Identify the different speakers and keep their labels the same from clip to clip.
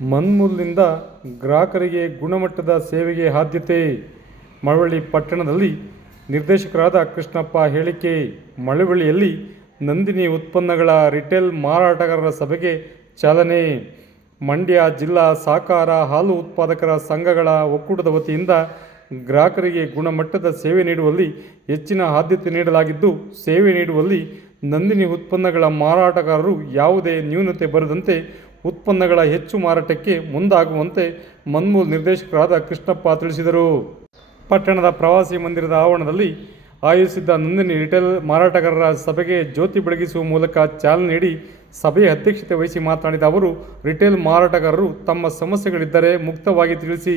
Speaker 1: ಮನ್ಮೂಲ್ನಿಂದ ಗ್ರಾಹಕರಿಗೆ ಗುಣಮಟ್ಟದ ಸೇವೆಗೆ ಆದ್ಯತೆ, ಮಳವಳ್ಳಿ ಪಟ್ಟಣದಲ್ಲಿ ನಿರ್ದೇಶಕರಾದ ಕೃಷ್ಣಪ್ಪ ಹೇಳಿಕೆ, ಮಳವಳ್ಳಿಯಲ್ಲಿ ನಂದಿನಿ ಉತ್ಪನ್ನಗಳ ರಿಟೇಲ್ ಮಾರಾಟಗಾರರ ಸಭೆಗೆ ಚಾಲನೆ, ಮಂಡ್ಯ ಜಿಲ್ಲಾ ಸಹಕಾರ ಹಾಲು ಉತ್ಪಾದಕರ ಸಂಘಗಳ ಒಕ್ಕೂಟದ ವತಿಯಿಂದ ಗ್ರಾಹಕರಿಗೆ ಗುಣಮಟ್ಟದ ಸೇವೆ ನೀಡುವಲ್ಲಿ ಹೆಚ್ಚಿನ ಆದ್ಯತೆ ನೀಡಲಾಗಿದ್ದು, ಸೇವೆ ನೀಡುವಲ್ಲಿ ನಂದಿನಿ ಉತ್ಪನ್ನಗಳ ಮಾರಾಟಗಾರರು ಯಾವುದೇ ನ್ಯೂನತೆ ಬರದಂತೆ ಉತ್ಪನ್ನಗಳ ಹೆಚ್ಚು ಮಾರಾಟಕ್ಕೆ ಮುಂದಾಗುವಂತೆ ಮನ್ಮೂಲ್ ನಿರ್ದೇಶಕರಾದ ಕೃಷ್ಣಪ್ಪ ತಿಳಿಸಿದರು. ಪಟ್ಟಣದ ಪ್ರವಾಸಿ ಮಂದಿರದ ಆವರಣದಲ್ಲಿ ಆಯೋಜಿಸಿದ್ದ ನಂದಿನಿ ರಿಟೇಲ್ ಮಾರಾಟಗಾರರ ಸಭೆಗೆ ಜ್ಯೋತಿ ಬೆಳಗಿಸುವ ಮೂಲಕ ಚಾಲನೆ ನೀಡಿ ಸಭೆಯ ಅಧ್ಯಕ್ಷತೆ ವಹಿಸಿ ಮಾತನಾಡಿದ ಅವರು, ರಿಟೇಲ್ ಮಾರಾಟಗಾರರು ತಮ್ಮ ಸಮಸ್ಯೆಗಳಿದ್ದರೆ ಮುಕ್ತವಾಗಿ ತಿಳಿಸಿ,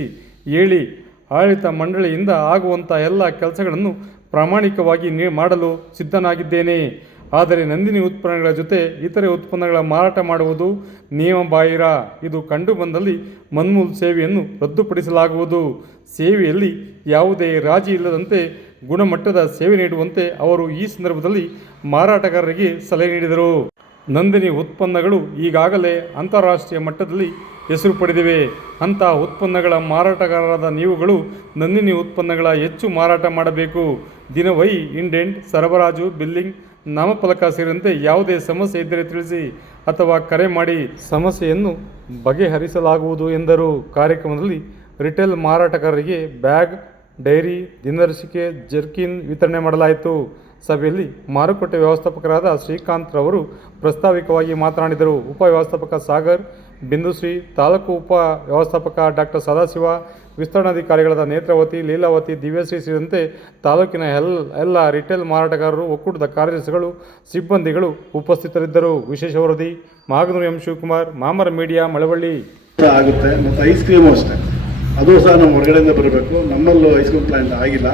Speaker 1: ಹೇಳಿ, ಆಡಳಿತ ಮಂಡಳಿಯಿಂದ ಆಗುವಂಥ ಎಲ್ಲ ಕೆಲಸಗಳನ್ನು ಪ್ರಾಮಾಣಿಕವಾಗಿ ಮಾಡಲು ಸಿದ್ಧನಾಗಿದ್ದೇನೆ. ಆದರೆ ನಂದಿನಿ ಉತ್ಪನ್ನಗಳ ಜೊತೆ ಇತರೆ ಉತ್ಪನ್ನಗಳ ಮಾರಾಟ ಮಾಡುವುದು ನಿಯಮಬಾಹಿರ ಇದು ಕಂಡುಬಂದಲ್ಲಿ ಮನ್ಮೂಲ್ ಸೇವೆಯನ್ನು ರದ್ದುಪಡಿಸಲಾಗುವುದು. ಸೇವೆಯಲ್ಲಿ ಯಾವುದೇ ರಾಜಿ ಇಲ್ಲದಂತೆ ಗುಣಮಟ್ಟದ ಸೇವೆ ನೀಡುವಂತೆ ಅವರು ಈ ಸಂದರ್ಭದಲ್ಲಿ ಮಾರಾಟಗಾರರಿಗೆ ಸಲಹೆ ನೀಡಿದರು. ನಂದಿನಿ ಉತ್ಪನ್ನಗಳು ಈಗಾಗಲೇ ಅಂತಾರಾಷ್ಟ್ರೀಯ ಮಟ್ಟದಲ್ಲಿ ಹೆಸರು ಪಡೆದಿವೆ. ಅಂತಹ ಉತ್ಪನ್ನಗಳ ಮಾರಾಟಗಾರರಾದ ನೀವುಗಳು ನಂದಿನಿ ಉತ್ಪನ್ನಗಳ ಹೆಚ್ಚು ಮಾರಾಟ ಮಾಡಬೇಕು. ದಿನವೈ ಇಂಡೆಂಟ್, ಸರಬರಾಜು, ಬಿಲ್ಲಿಂಗ್ ನಾಮಫಲಕ ಸೇರಿದಂತೆ ಯಾವುದೇ ಸಮಸ್ಯೆ ಇದ್ದರೆ ತಿಳಿಸಿ ಅಥವಾ ಕರೆ ಮಾಡಿ ಸಮಸ್ಯೆಯನ್ನು ಬಗೆಹರಿಸಲಾಗುವುದು ಎಂದರು. ಕಾರ್ಯಕ್ರಮದಲ್ಲಿ ರಿಟೇಲ್ ಮಾರಾಟಗಾರರಿಗೆ ಬ್ಯಾಗ್, ಡೈರಿ, ದಿನದರ್ಶಿಕೆ, ಜರ್ಕಿನ್ ವಿತರಣೆ ಮಾಡಲಾಯಿತು. ಸಭೆಯಲ್ಲಿ ಮಾರುಕಟ್ಟೆ ವ್ಯವಸ್ಥಾಪಕರಾದ ಶ್ರೀಕಾಂತ್ ರವರು ಪ್ರಸ್ತಾವಿಕವಾಗಿ ಮಾತನಾಡಿದರು. ಉಪ ವ್ಯವಸ್ಥಾಪಕ ಸಾಗರ್ ಬಿಂದುಶ್ರೀ ತಾಲೂಕು ಉಪ ವ್ಯವಸ್ಥಾಪಕ ಡಾಕ್ಟರ್ ಸದಾಶಿವ ವಿಸ್ತರಣಾಧಿಕಾರಿಗಳಾದ ನೇತ್ರಾವತಿ, ಲೀಲಾವತಿ, ದಿವ್ಯಶ್ರೀ ಸೇರಿದಂತೆ ತಾಲೂಕಿನ ಎಲ್ ಎಲ್ಲ ರಿಟೇಲ್ ಮಾರಾಟಗಾರರು, ಒಕ್ಕೂಟದ ಕಾರ್ಯದರ್ಶಿಗಳು, ಸಿಬ್ಬಂದಿಗಳು ಉಪಸ್ಥಿತರಿದ್ದರು. ವಿಶೇಷ ವರದಿ, ಮಾಗನೂರು ಎಂ ಶಿವಕುಮಾರ್, ಮಾಮರ ಮೀಡಿಯಾ, ಮಳವಳ್ಳಿ.
Speaker 2: ಆಗುತ್ತೆ. ಮತ್ತು ಐಸ್ ಕ್ರೀಮು ಅಷ್ಟೇ. ಅದು ಸಹ ನಮ್ಮ ಹೊರಗಡೆಯಿಂದ ಬರಬೇಕು. ನಮ್ಮಲ್ಲೂ ಐಸ್ ಕ್ರೀಮ್ ಪ್ಲಾಂಟ್ ಆಗಿಲ್ಲ.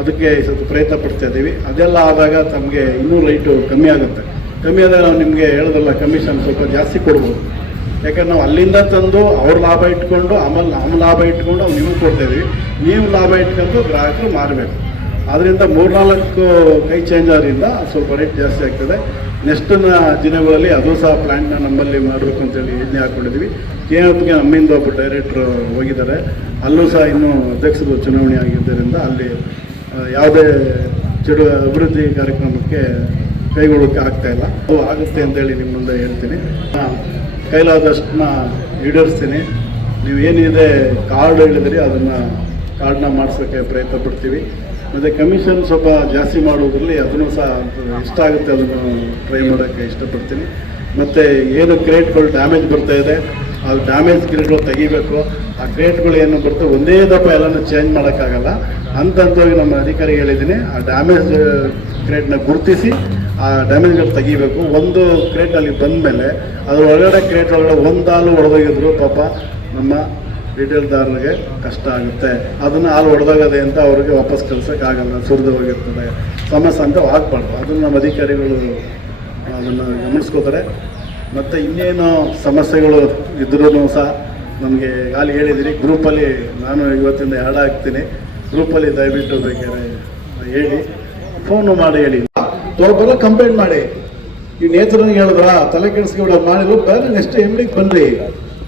Speaker 2: ಅದಕ್ಕೆ ಸ್ವಲ್ಪ ಪ್ರಯತ್ನ ಪಡ್ತಾ ಇದ್ದೀವಿ. ಅದೆಲ್ಲ ಆದಾಗ ತಮಗೆ ಇನ್ನೂ ರೈಟು ಕಮ್ಮಿ ಆಗುತ್ತೆ. ಕಮ್ಮಿ ಆದಾಗ ನಾವು ನಿಮಗೆ ಹೇಳೋದಲ್ಲ, ಕಮಿಷನ್ ಸ್ವಲ್ಪ ಜಾಸ್ತಿ ಕೊಡ್ಬೋದು. ಯಾಕಂದ್ರೆ ನಾವು ಅಲ್ಲಿಂದ ತಂದು ಅವ್ರ ಲಾಭ ಇಟ್ಕೊಂಡು, ಆಮೇಲೆ ನಮ್ಮ ಲಾಭ ಇಟ್ಕೊಂಡು ನೀವು ಕೊಡ್ತೇವೆ. ಕೊಡ್ತಾ ನೀವು ಲಾಭ ಇಟ್ಕೊಂಡು ಗ್ರಾಹಕರು ಮಾರಬೇಕು. ಅದರಿಂದ ಮೂರ್ನಾಲ್ಕು ಕೈ ಚೇಂಜ್ ಆದ್ರಿಂದ ಸ್ವಲ್ಪ ರೇಟ್ ಜಾಸ್ತಿ ಆಗ್ತದೆ. ನೆಕ್ಸ್ಟ್ ದಿನಗಳಲ್ಲಿ ಅದು ಸಹ ಪ್ಲ್ಯಾನ್ನ ನಮ್ಮಲ್ಲಿ ಮಾಡಬೇಕು ಅಂತೇಳಿ ಯೋಜನೆ ಹಾಕ್ಕೊಂಡಿದ್ದೀವಿ ಕೆ ಎಫ್ಗೆ ನಮ್ಮಿಂದ ಒಬ್ಬ ಡೈರೆಕ್ಟ್ರು ಹೋಗಿದ್ದಾರೆ. ಅಲ್ಲೂ ಸಹ ಇನ್ನೂ ಅಧ್ಯಕ್ಷರು ಚುನಾವಣೆ ಆಗಿದ್ದರಿಂದ ಅಲ್ಲಿ ಯಾವುದೇ ಚೆಡು, ಅಭಿವೃದ್ಧಿ ಕಾರ್ಯಕ್ರಮಕ್ಕೆ ಕೈಗೊಳ್ಳೋಕ್ಕೆ ಆಗ್ತಾ ಇಲ್ಲ. ಅದು ಆಗುತ್ತೆ ಅಂತೇಳಿ ನಿಮ್ಮ ಮುಂದೆ ಹೇಳ್ತೀನಿ. ಕೈಲಾದಷ್ಟನ್ನ ಈಡೇರಿಸ್ತೀನಿ. ನೀವು ಏನಿದೆ ಕಾರ್ಡ್ ಹೇಳಿದ್ರಿ, ಅದನ್ನು ಕಾರ್ಡ್ನ ಮಾಡಿಸೋಕ್ಕೆ ಪ್ರಯತ್ನ ಪಡ್ತೀವಿ. ಮತ್ತು ಕಮಿಷನ್ ಸ್ವಲ್ಪ ಜಾಸ್ತಿ ಮಾಡೋದ್ರಲ್ಲಿ ಅದನ್ನು ಸಹ ಇಷ್ಟ ಆಗುತ್ತೆ, ಅದನ್ನು ಟ್ರೈ ಮಾಡೋಕ್ಕೆ ಇಷ್ಟಪಡ್ತೀನಿ. ಮತ್ತು ಏನು ಕ್ರೇಟ್ಗಳು ಡ್ಯಾಮೇಜ್ ಬರ್ತಾ ಇದೆ, ಆ ಡ್ಯಾಮೇಜ್ ಕ್ರೇಟ್ಗಳು ತೆಗಿಬೇಕು. ಆ ಕ್ರೇಟ್ಗಳು ಏನು ಬರ್ತವೆ, ಒಂದೇ ದಪ್ಪ ಎಲ್ಲನೂ ಚೇಂಜ್ ಮಾಡೋಕ್ಕಾಗಲ್ಲ. ಹಂತವಾಗಿ ನಮ್ಮ ಅಧಿಕಾರಿ ಹೇಳಿದ್ದೀನಿ, ಆ ಡ್ಯಾಮೇಜ್ ಕ್ರೇಟ್ನ ಗುರುತಿಸಿ ಆ ಡ್ಯಾಮೇಜ್ಗಳು ತೆಗಿಬೇಕು. ಒಂದು ಕ್ರೇಟ್ ಅಲ್ಲಿ ಬಂದಮೇಲೆ ಅದ್ರ ಒಳಗಡೆ ಕ್ರೇಟ್ ಒಳಗಡೆ ಒಂದು ಹಾಲು ಒಡೆದೋಗಿದ್ರು ಪಾಪ ನಮ್ಮ ರಿಟೇಲ್ದಾರರಿಗೆ ಕಷ್ಟ ಆಗುತ್ತೆ. ಅದನ್ನು ಹಾಲು ಹೊಡೆದೋಗದೆ ಅಂತ ಅವ್ರಿಗೆ ವಾಪಸ್ ಕಳ್ಸೋಕ್ಕಾಗಲ್ಲ ಸುರಿದು ಹೋಗಿರ್ತದೆ. ಸಮಸ್ಯೆ ಅಂತ ಆಗಬಾರ್ದು. ಅದನ್ನು ನಮ್ಮ ಅಧಿಕಾರಿಗಳು ಅದನ್ನು ಗಮನಿಸ್ಕೋತಾರೆ. ಮತ್ತು ಇನ್ನೇನು ಸಮಸ್ಯೆಗಳು ಇದ್ರೂ ಸಹ ನಮಗೆ ಅಲ್ಲಿ ಹೇಳಿದಿರಿ. ಗ್ರೂಪಲ್ಲಿ ನಾನು ಇವತ್ತಿಂದ ಎರಡಾಗ್ತೀನಿ ಗ್ರೂಪಲ್ಲಿ ದಯವಿಟ್ಟು ಬೇಕಾದ್ರೆ ಹೇಳಿ. ಫೋನು ಮಾಡಿ ಹೇಳಿ. ಬರೋ ಕಂಪ್ಲೇಂಟ್ ಮಾಡಿ. ಈ ನೇತೃನ ಹೇಳಿದ್ರ, ತಲೆ ಕೆಡಿಸ್ಕೊಂಡು ಮಾಡಿದ್ರು ಬೇರೆ ನೆಕ್ಸ್ಟ್ ಎಂ ಡಿಗೆ ಬನ್ನಿರಿ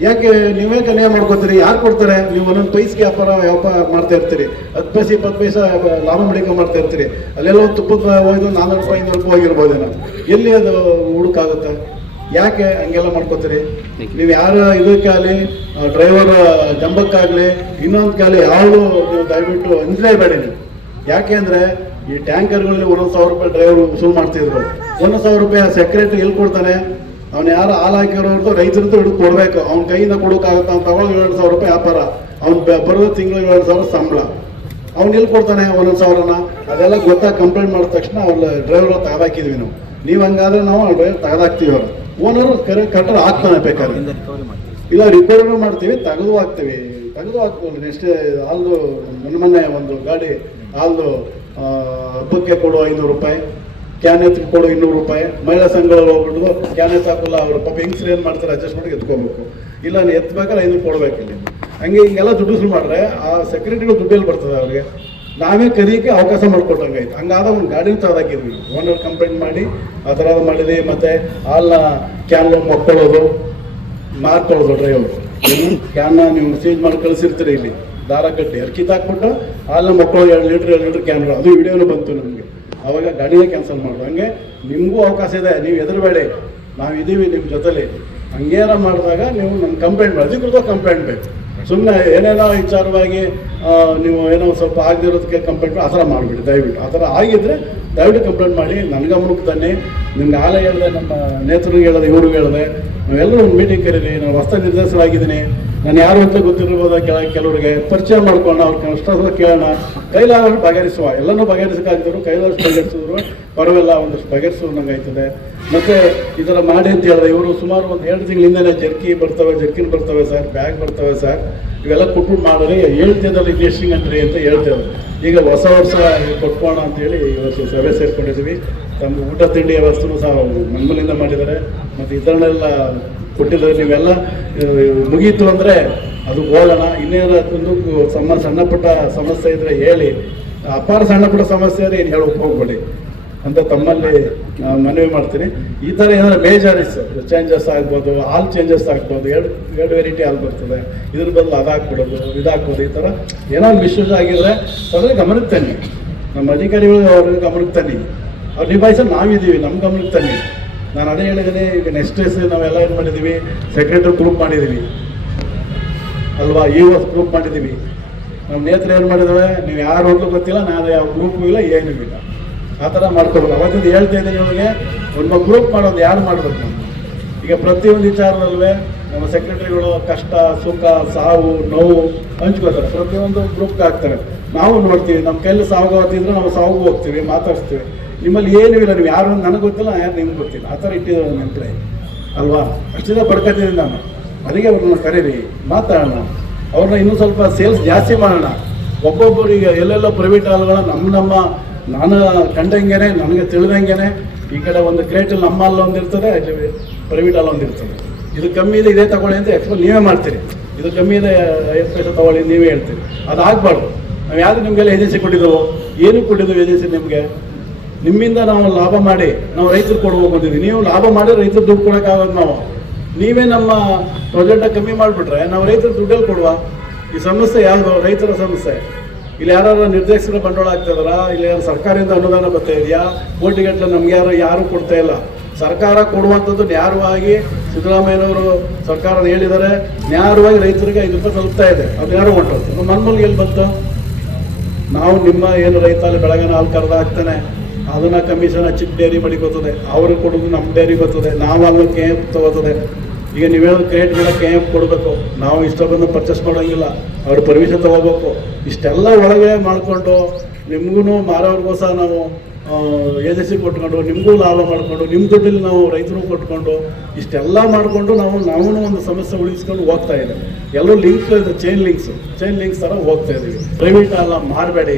Speaker 2: ಯಾಕೆ ನೀವೇ ಕನ್ಯಾ ಮಾಡ್ಕೋತೀರಿ, ಯಾರು ಕೊಡ್ತಾರೆ? ನೀವು ಒಂದೊಂದು ಪೈಸ್ಗೆ ವ್ಯಾಪಾರ ವ್ಯಾಪಾರ ಮಾಡ್ತಾ ಇರ್ತೀರಿ. ಹತ್ತು ಪೈಸೆ ಇಪ್ಪತ್ತು ಪೈಸೆ ಲಾಭ ಮಡಿಕೆ ಮಾಡ್ತಾ ಇರ್ತೀರಿ. ಅಲ್ಲೆಲ್ಲ ಒಂದು ತುಪ್ಪದ ಹೋಯ್ತು ನಾನ್ನೂರು ರೂಪಾಯಿ ಐನೂರು ರೂಪಾಯಿ ಹೋಗಿರ್ಬೋದೇನೋ. ಎಲ್ಲಿ ಅದು ಹುಡುಕಾಗುತ್ತೆ? ಯಾಕೆ ಹಂಗೆಲ್ಲ ಮಾಡ್ಕೋತೀರಿ? ನೀವು ಯಾರ ಇದಕ್ಕಾಗಲಿ ಡ್ರೈವರ್ ಜಂಬಕ್ಕಾಗಲಿ, ಇನ್ನೊಂದು ಕಾಲಿ ಯಾವುದು ನೀವು ದಯವಿಟ್ಟು ಅಂಜಲೇಬೇಡಿ ನೀವು. ಯಾಕೆ ಅಂದರೆ ಈ ಟ್ಯಾಂಕರ್ಗಳಲ್ಲಿ ಒಂದೊಂದು ಸಾವಿರ ರೂಪಾಯಿ ಡ್ರೈವರ್ ವಸೂಲು ಮಾಡ್ತಿದ್ರು. ಒಂದೊಂದು ಸಾವಿರ ರೂಪಾಯಿ ಸೆಕ್ರೆಟರಿ ಎಲ್ಲಿ ಕೊಡ್ತಾನೆ? ಅವ್ನು ಯಾರು ಹಾಲು ಹಾಕಿರೋರ್ದು ರೈತರದ್ದು ಹಿಡಿದು ಕೊಡಬೇಕು. ಅವ್ನ ಕೈಯಿಂದ ಕೊಡೋಕ್ಕಾಗುತ್ತೆ ಅವ್ನು ತಗೊಳ್ಳೋ ಎರಡು ಸಾವಿರ ರೂಪಾಯಿ ವ್ಯಾಪಾರ. ಅವ್ನು ಬರೋದು ತಿಂಗಳು ಎರಡು ಸಾವಿರ ಸಂಬಳ. ಅವ್ನು ಎಲ್ಲಿ ಕೊಡ್ತಾನೆ ಒಂದೊಂದು ಸಾವಿರನ? ಅದೆಲ್ಲ ಗೊತ್ತಾಗಿ ಕಂಪ್ಲೇಂಟ್ ಮಾಡಿದ ತಕ್ಷಣ ಅವ್ರ ಡ್ರೈವರ್ ತೆಗೆದಾಕಿದ್ವಿ ನಾವು. ನೀವು ಹಂಗಾದ್ರೆ ನಾವು ಡ್ರೈವರ್ ತೆಗೆದಾಕ್ತೀವಿ ಅವ್ರು ಓನರು ಕರೆ ಕಟ್ಟರ್ ಹಾಕ್ತಾನೆ ಬೇಕಾದ್ರೆ. ಇಲ್ಲ ರಿಪೇರಿನೂ ಮಾಡ್ತೀವಿ ತೆಗೆದು ಹಾಕ್ತೀವಿ. ತೆಗೆದು ಹಾಕ್ತೀವಿ ನೆಕ್ಸ್ಟ್ ಹಾಲ್ದು ಮೊನ್ನೆ ಮೊನ್ನೆ ಒಂದು ಗಾಡಿ ಹಾಲ್ದು ಆ, ಹಬ್ಬಕ್ಕೆ ಕೊಡು ಐನೂರು ರೂಪಾಯಿ, ಕ್ಯಾನ್ ಎತ್ತಿ ಕೊಡು ಇನ್ನೂರು ರೂಪಾಯಿ. ಮಹಿಳಾ ಸಂಘಗಳಲ್ಲಿ ಹೋಗ್ಬಿಟ್ಟು ಕ್ಯಾನ್ ಎತ್ ಹಾಕಲ್ಲ ಅವರು. ಪಾಪ ಹೆಂಗ್ಸ್ರು ಏನು ಮಾಡ್ತಾರೆ? ಅಡ್ಜಸ್ಟ್ ಮಾಡಿ ಎತ್ಕೋಬೇಕು. ಇಲ್ಲ ನೀವು ಎತ್ಬೇಕಾದ್ರೆ ಐನೂರು ಕೊಡ್ಬೇಕು ಇಲ್ಲಿ. ಹಂಗೆ ಹಿಂಗೆಲ್ಲ ದುಡ್ಡು ಮಾಡ್ರೆ ಆ ಸೆಕ್ಯೂರಿಟಿಗಳು ದುಡ್ಡಲ್ಲಿ ಬರ್ತದೆ ಅವ್ರಿಗೆ. ನಾವೇ ಕರೀಕೆ ಅವಕಾಶ ಮಾಡಿಕೊಟ್ಟಂಗಾಯ್ತು ಹಂಗಾದ ಒಂದು ಗಾಡಿ ತಾದಾಗಿದ್ವಿ ಓನರ್ ಕಂಪ್ಲೇಂಟ್ ಮಾಡಿ, ಆ ಥರ ಮಾಡಿದ್ವಿ. ಮತ್ತು ಹಾಲನ್ನ ಕ್ಯಾನ್ ಮಕ್ಕಳೋದು ಮಾರ್ಕೊಳ್ಳೋದು ಡ್ರೈವರು ಕ್ಯಾನ್ನ ನೀವು ಚೇಂಜ್ ಮಾಡಿ ಕಳಿಸಿರ್ತೀರಿ ಇಲ್ಲಿ. ದಾರ ಕಟ್ಟಿ ಅಲ್ಲಿ ಹಾಕ್ಬಿಟ್ಟು ಹಾಲಿನ ಮಕ್ಕಳು ಎರಡು ಲೀಟ್ರ್ ಎರಡು ಲೀಟ್ರ್ ಕ್ಯಾನ್ಗಳು ಅದು ವಿಡಿಯೋನು ಬಂತು ನಮಗೆ. ಅವಾಗ ಗಾಡಿನೇ ಕ್ಯಾನ್ಸಲ್ ಮಾಡೋದು ಹಂಗೆ ನಿಮಗೂ ಅವಕಾಶ ಇದೆ, ನೀವು ಹೆದರಬೇಡಿ ನಾವು ಇದ್ದೀವಿ ನಿಮ್ಮ ಜೊತೆಲಿ. ಹಂಗೇನ ಮಾಡಿದಾಗ ನೀವು ನಮ್ಮ ಕಂಪ್ಲೇಂಟ್ ಮಾಡಿ. ಅಧಿಕೃತ ಕಂಪ್ಲೇಂಟ್ ಬೇಕು. ಸುಮ್ಮನೆ ಏನೇನೋ ವಿಚಾರವಾಗಿ ನೀವು ಏನೋ ಸ್ವಲ್ಪ ಆಗದಿರೋದಕ್ಕೆ ಕಂಪ್ಲೇಂಟ್ ಆ ಥರ ಮಾಡಿಬಿಡಿ, ದಯವಿಟ್ಟು. ಆ ಥರ ಆಗಿದ್ದರೆ ದಯವಿಟ್ಟು ಕಂಪ್ಲೇಂಟ್ ಮಾಡಿ. ನನಗೆ ಗಮನಕ್ಕೆ ತನ್ನಿ. ನಿಮ್ಗೆ ಆಲೆ ಹೇಳಿದೆ ನಮ್ಮ ನೇತೃಗೆ ಹೇಳಿದೆ, ಇವ್ರಿಗೆ ಹೇಳಿದೆ. ನಾವೆಲ್ಲರೂ ಒಂದು ಮೀಟಿಂಗ್ ಕರೀರಿ. ನಾನು ಹೊಸ ನಿರ್ದೇಶನಾಗಿದ್ದೀನಿ ನಾನು ಯಾರು ಅಂತ ಗೊತ್ತಿರ್ಬೋದು ಕೆಲ ಕೆಲವರಿಗೆ ಪರಿಚಯ ಮಾಡ್ಕೊಂಡು ಅವ್ರ ಕಷ್ಟ ಕೇಳೋಣ. ಕೈಲಾದಷ್ಟು ಬಗೆಹರಿಸುವ, ಎಲ್ಲನೂ ಬಗೆಹರಿಸೋಕ್ಕಾಗ್ತಿದ್ರು ಕೈಲಾದಷ್ಟು ಬಗೆಹರಿಸಿದ್ರು, ಪರವಾಗಿಲ್ಲ, ಒಂದಷ್ಟು ಬಗೆಹರಿಸು ನಂಗೆ ಆಯ್ತದೆ ಮತ್ತೆ ಈ ಮಾಡಿ ಅಂತ ಹೇಳಿದೆ ಇವರು ಸುಮಾರು ಒಂದು ಎರಡು ತಿಂಗಳಿಂದಲೇ ಜರ್ಕಿ ಬರ್ತವೆ, ಜರ್ಕಿನ್ ಬರ್ತವೆ ಸರ್, ಬ್ಯಾಗ್ ಬರ್ತವೆ ಸರ್. ಇವೆಲ್ಲ ಕೊಟ್ಬಿಟ್ಟು ಮಾಡಿರಿ ಹೇಳ್ತಿದ್ದಲ್ಲಿ ಟೆಸ್ಟಿಂಗ್ ಅಂಟ್ರಿ ಅಂತ ಹೇಳ್ತೇವೆ. ಈಗ ಹೊಸ ವರ್ಷ ಕೊಟ್ಕೋಣ ಅಂತೇಳಿ ಇವತ್ತು ಸಭೆ ಸೇರ್ಕೊಂಡಿದ್ದೀವಿ. ತಮ್ಮ ಊಟ, ತಿಂಡಿ ವ್ಯವಸ್ಥೆನೂ ಸಹ ನಮ್ಮಲ್ಲಿಂದ ಮಾಡಿದ್ದಾರೆ. ಮತ್ತು ಇದರನ್ನೆಲ್ಲ ಕೊಟ್ಟಿದ್ದಾರೆ. ನೀವೆಲ್ಲ ಮುಗೀತು ಅಂದರೆ ಅದು ಹೋಗೋಣ ಇನ್ನೇನೊಂದು ಸಮ, ಸಣ್ಣ ಪುಟ್ಟ ಸಮಸ್ಯೆ ಇದ್ರೆ ಹೇಳಿ. ಅಪಾರ ಸಣ್ಣ ಪುಟ್ಟ ಸಮಸ್ಯೆ ಆದರೆ ಏನು ಹೇಳೋಕೆ ಹೋಗ್ಬೇಡಿ. ಅಂತ ತಮ್ಮಲ್ಲಿ ಮನವಿ ಮಾಡ್ತೀನಿ. ಈ ಥರ ಏನಾದ್ರು ಮೇಜರಿಸ್ ಚೇಂಜಸ್ ಆಗ್ಬೋದು ಹಾಲ್ ಚೇಂಜಸ್ ಆಗ್ಬೋದು, ಎರಡು ಎರಡು ವೆರೈಟಿ ಹಾಲು ಬರ್ತದೆ. ಇದ್ರ ಬದಲು ಅದಾಕ್ಬಿಡೋದು ಇದಾಕ್ಬೋದು ಈ ಥರ ಏನಾದ್ರು ಮಿಸ್ಯೂಸ್ ಆಗಿದ್ರೆ ಅದರಲ್ಲಿ ಗಮನಕ್ಕೆ ತನ್ನಿ ನಮ್ಮ ಅಧಿಕಾರಿಗಳು ಅವ್ರಿಗೆ ಗಮನಕ್ಕೆ ತನ್ನಿ ಅವ್ರು ನಿಭಾಯಿಸಲು ನಾವಿದ್ದೀವಿ ನಮ್ಮ ಗಮನಕ್ಕೆ ತನ್ನಿ ನಾನು ಅದೇ ಹೇಳಿದ್ದೀನಿ, ಈಗ ನೆಕ್ಸ್ಟ್ ಡೇಸ್ ನಾವೆಲ್ಲ ಏನು ಮಾಡಿದ್ದೀವಿ ಸೆಕ್ರೆಟರಿ ಗ್ರೂಪ್ ಮಾಡಿದ್ದೀವಿ. ಅಲ್ವಾ ಈ ವರ್ಷ ಗ್ರೂಪ್ ಮಾಡಿದ್ದೀವಿ. ನಮ್ಮ ನೇತ್ರ ಏನು ಮಾಡಿದಾವೆ, ನೀವು ಯಾರು ಹೋಗ್ಲೂ ಗೊತ್ತಿಲ್ಲ ನಾನು ಯಾವ ಗ್ರೂಪು ಇಲ್ಲ, ಏನೂ ಇಲ್ಲ. ಆ ಥರ ಮಾಡ್ಕೋಬೇಕು ಅವತ್ತಿಂದ ಹೇಳ್ತಾ ಇದ್ದೀನಿ ಇವಾಗ, ಒಂದು ಗ್ರೂಪ್ ಮಾಡೋದು ಯಾರು ಮಾಡಬೇಕು? ನಾನು ಈಗ ಪ್ರತಿಯೊಂದು ವಿಚಾರದಲ್ಲೂ ನಮ್ಮ ಸೆಕ್ರೆಟರಿಗಳು ಕಷ್ಟ, ಸುಖ, ಸಾವು, ನೋವು ಹಂಚ್ಕೋತಾರೆ ಪ್ರತಿಯೊಂದು ಗ್ರೂಪ್ಗೆ ಹಾಕ್ತಾರೆ. ನಾವು ನೋಡ್ತೀವಿ ನಮ್ಮ ಕೈಲಿ ಸಾವುಗಾವತ್ತಿದ್ರೆ ನಾವು ಸಾವು ಹೋಗ್ತೀವಿ, ಮಾತಾಡ್ಸ್ತೀವಿ. ನಿಮ್ಮಲ್ಲಿ ಏನೂ ಇಲ್ಲ, ನೀವು ಯಾರು ನನಗೆ ಗೊತ್ತಿಲ್ಲ ಯಾರು ನಿಮ್ಗೆ ಗೊತ್ತಿಲ್ಲ. ಆ ಥರ ಇಟ್ಟಿದ್ದಾರೆ ನನ್ನ ಕಡೆ ಅಲ್ವಾ? ಅಷ್ಟಿಂದ ಪಡ್ಕೊತೀನಿ ನಾನು. ಅದಕ್ಕೆ ಅವ್ರನ್ನ ಕರೀರಿ, ಮಾತಾಡೋಣ. ಅವ್ರನ್ನ ಇನ್ನೂ ಸ್ವಲ್ಪ ಸೇಲ್ಸ್ ಜಾಸ್ತಿ ಮಾಡೋಣ. ಒಬ್ಬೊಬ್ಬರು ಈಗ ಎಲ್ಲೆಲ್ಲೋ ಪ್ರೈವೇಟ್ ಹಾಲ್ಗಳು ನಮ್ಮ ನಮ್ಮ, ನಾನು ಕಂಡಂಗೆನೆ, ನನಗೆ ತಿಳಿದಂಗೆನೆ, ಈ ಕಡೆ ಒಂದು ಕ್ರೇಟಲ್ಲಿ ನಮ್ಮ ಹಾಲ್ ಒಂದು ಇರ್ತದೆ ಪ್ರೈವೇಟ್ ಹಾಲ್ ಒಂದು ಇರ್ತದೆ. ಇದು ಕಮ್ಮಿ ಇದೆ, ಇದೇ ತಗೊಳ್ಳಿ ಅಂತ ಎಕ್ಸ್ಪೋ ನೀವೇ ಮಾಡ್ತೀರಿ. ಇದು ಕಮ್ಮಿ ಇದೆ ಐದು ಪೈಸೆ ತಗೊಳ್ಳಿ, ನೀವೇ ಹೇಳ್ತೀರಿ. ಅದು ಆಗಬಾರ್ದು ನಾವು ಯಾವುದು ನಿಮಗೆಲ್ಲ ಏಜೆನ್ಸಿ ಕೊಟ್ಟಿದ್ದೆವು? ಏನು ಕೊಟ್ಟಿದ್ದೆವು ಏಜೆನ್ಸಿ ನಿಮಗೆ? ನಿಮ್ಮಿಂದ ನಾವು ಲಾಭ ಮಾಡಿ ನಾವು ರೈತರು ಕೊಡುವ ಬಂದಿದ್ದೀವಿ ನೀವು ಲಾಭ ಮಾಡಿ ರೈತರು ದುಡ್ಡು ಕೊಡೋಕ್ಕಾಗೋದು ನಾವು. ನೀವೇ ನಮ್ಮ ಪ್ರಾಜೆಕ್ಟ್ ಕಮ್ಮಿ ಮಾಡಿಬಿಟ್ರೆ ನಾವು ರೈತರು ದುಡ್ಡಲ್ಲಿ ಕೊಡುವ. ಈ ಸಮಸ್ಯೆ ಯಾವುದು ರೈತರ ಸಮಸ್ಯೆ. ಇಲ್ಲಿ ಯಾರು ನಿರ್ದೇಶನ ಬಂಡವಾಳ ಆಗ್ತದಾರ ಇಲ್ಲಿ ಯಾರು ಸರ್ಕಾರದಿಂದ ಅನುದಾನ ಬರ್ತಾ ಇದೆಯಾ? ಕೋಟಿಗಟ್ಟಲೆ ನಮ್ಗೆ ಯಾರು ಯಾರು ಕೊಡ್ತಾ ಇಲ್ಲ. ಸರ್ಕಾರ ಕೊಡುವಂಥದ್ದು ನ್ಯಾಯವಾಗಿ ಸಿದ್ದರಾಮಯ್ಯನವರು ಸರ್ಕಾರ ಹೇಳಿದ್ದಾರೆ. ನ್ಯಾಯವಾಗಿ ರೈತರಿಗೆ ಐದು ರೂಪಾಯಿ ತಲುಪ್ತಾ ಇದೆ. ಅದು ಯಾರು ಹೊಂಟೋದು ನಮ್ಮ ಮನ್ಮೂಲಿಗೆ ಎಲ್ಲಿ ಬಂತು. ನಾವು ನಿಮ್ಮ ಏನು ರೈತ ಅಲ್ಲಿ ಬೆಳಗಿನ ಹಾಲು ಕರೆದ ಹಾಕ್ತಾನೆ. ಅದನ್ನ ಕಮಿಷನ್ ಚಿಕ್ಕ ಡೈರಿ ಬಳಿ ಬರ್ತದೆ ಅವ್ರಿಗೆ ಕೊಡೋದು ನಮ್ಮ ಡೈರಿ ಗೊತ್ತದೆ ನಾವು ಅಲ್ಲಿ ಕೆ ತಗೋತದೆ. ಈಗ ನೀವು ಹೇಳೋದು ಕ್ರೇಟ್ಗಳ ಕೆ ಕೊಡಬೇಕು. ನಾವು ಇಷ್ಟ ಬಂದು ಪರ್ಚೇಸ್ ಮಾಡೋಂಗಿಲ್ಲ. ಅವ್ರ ಪರ್ಮಿಷನ್ ತಗೋಬೇಕು. ಇಷ್ಟೆಲ್ಲ ಒಳಗೆ ಮಾಡಿಕೊಂಡು ನಿಮಗೂ ಸಹ ನಾವು ಏಜೆನ್ಸಿ ಕೊಟ್ಕೊಂಡು, ನಿಮಗೂ ಲಾಭ ಮಾಡಿಕೊಂಡು ನಿಮ್ಮ ದುಡ್ಡಲ್ಲಿ ನಾವು ರೈತರು ಕೊಟ್ಕೊಂಡು, ಇಷ್ಟೆಲ್ಲ ಮಾಡಿಕೊಂಡು ನಾವು ನಾವೂ ಒಂದು ಸಮಸ್ಯೆ ಉಳಿಸ್ಕೊಂಡು ಹೋಗ್ತಾ ಇದೆ ಎಲ್ಲರೂ link chain links chain links ಥರ ಹೋಗ್ತಾ ಇದ್ದೀವಿ. ಪ್ರೈವೇಟ್ ಅಲ್ಲ, ಮಾರಬೇಡಿ.